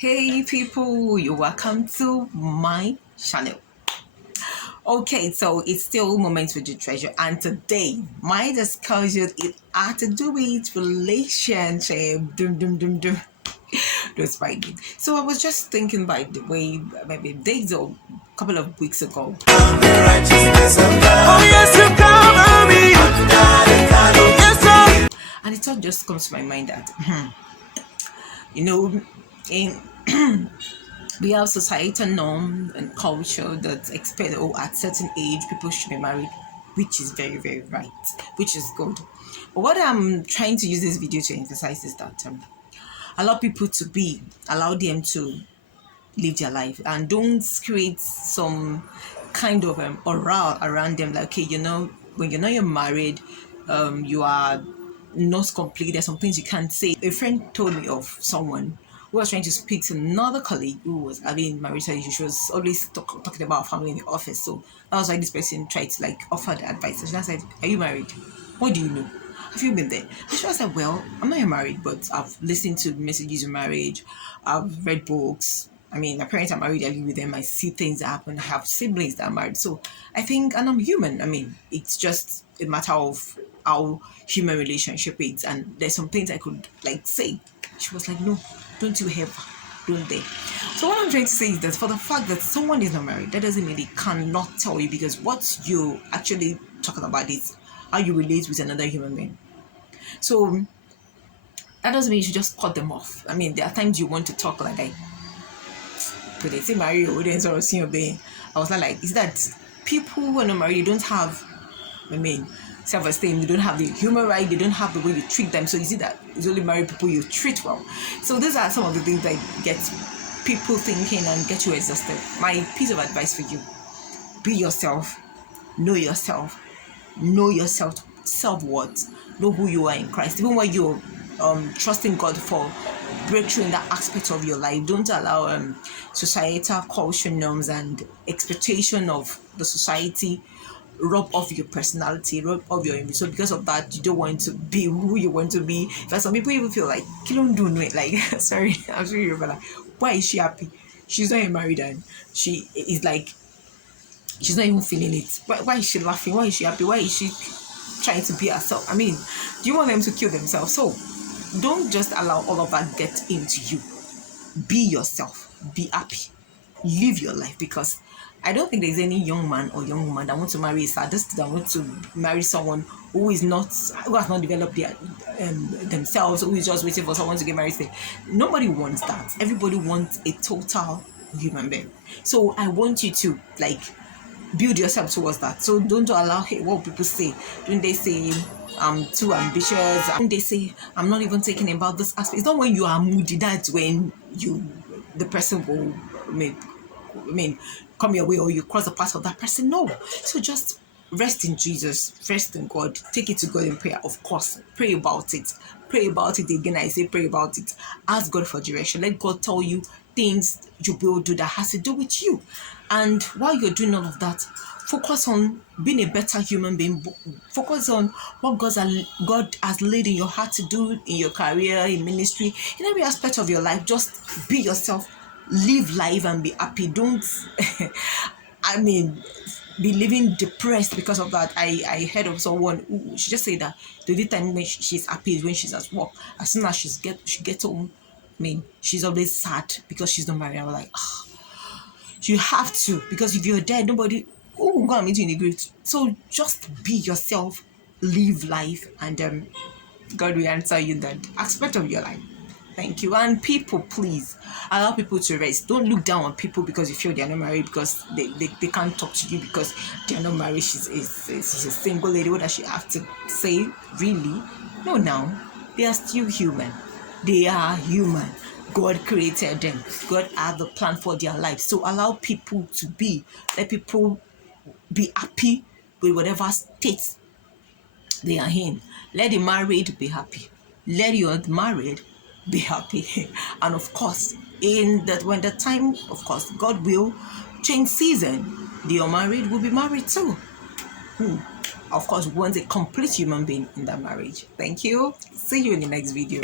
Hey people, you're welcome to my channel. Okay, so it's still Moments with the Treasure, and today my discussion is how to do with relationship. Dum dum dum dum. That's fine. So I was just thinking, by the way, maybe days or a couple of weeks ago. And it all just comes to my mind that in we have societal norm and culture that expect at certain age people should be married, which is very very right, which is good. But what I'm trying to use this video to emphasize is that allow people to allow them to live their life, and don't create some kind of aura around them, like, okay, when you're married, you are not complete. There's some things you can't say. A friend told me of someone who was trying to speak to another colleague who was having marital issues. She was always talking about family in the office. So that was why this person tried to offer the advice. So she said, "Are you married? What do you know? Have you been there?" And she was like, "Well, I'm not married, but I've listened to messages of marriage. I've read books. I mean, my parents are married. I live with them. I see things that happen. I have siblings that are married. So I think, and I'm human. I mean, it's just a matter of how human relationship is. And there's some things I could say." She was like, "No, don't you ever, don't they?" So what I'm trying to say is that for the fact that someone is not married, that doesn't mean they cannot tell you, because what you actually talking about is how you relate with another human being. So that doesn't mean you should just cut them off. I mean, there are times you want to talk like that. But they say marry your audience or see your being. I was like, is that people who are not married, you don't have, self-esteem, they don't have the human right, they don't have the way you treat them. So you see that it's only married people you treat well. So these are some of the things that get people thinking and get you exhausted. My piece of advice for you: be yourself, know yourself, self-worth, know who you are in Christ. Even when you're trusting God for breakthrough in that aspect of your life, don't allow societal culture norms and expectation of the society rub off your personality, rub off your image. So because of that, you don't want to be who you want to be. But some people even feel like, "Kilon do it." Like, sorry, I'm sure you're like, why is she happy? She's not even married, and she is like, she's not even feeling it. Why is she laughing? Why is she happy? Why is she trying to be herself? I mean, do you want them to kill themselves? So don't just allow all of that get into you. Be yourself, be happy, live your life, because I don't think there's any young man or young woman that wants to marry a sadist, that wants to marry someone who has not developed their themselves, who is just waiting for someone to get married. Nobody wants that. Everybody wants a total human being. So I want you to build yourself towards that. So don't allow what people say. Don't they say I'm too ambitious? Don't they say I'm not even thinking about this aspect? It's not when you are moody that's when the person will come your way, or you cross the path of that person. No. So just rest in Jesus, rest in God, take it to God in prayer. Of course, pray about it again. I say pray about it. Ask God for direction. Let God tell you things you will do that has to do with you. And while you're doing all of that, focus on being a better human being. Focus on what God has laid in your heart to do in your career, in ministry, in every aspect of your life. Just be yourself, live life, and be happy. Don't be living depressed because of that. I heard of someone who, she just said that the only time when she's happy is when she's at work. As soon as she gets home, she's always sad because she's not married. I'm like, you have to, because if you're dead, nobody will go and meet you in the grave. So just be yourself, live life, and God will answer you in that aspect of your life. Thank you. And people, please allow people to rest. Don't look down on people because you feel they're not married, because they can't talk to you because they're not married. She's a single lady. What does she have to say? Really? No, now they are still human. They are human. God created them. God had the plan for their life. So allow people to be. Let people be happy with whatever state they are in. Let the married be happy. Let the unmarried be happy. And of course, when the time, of course, God will change season, the unmarried will be married too. Of course, wants a complete human being in that marriage. Thank you. See you in the next video.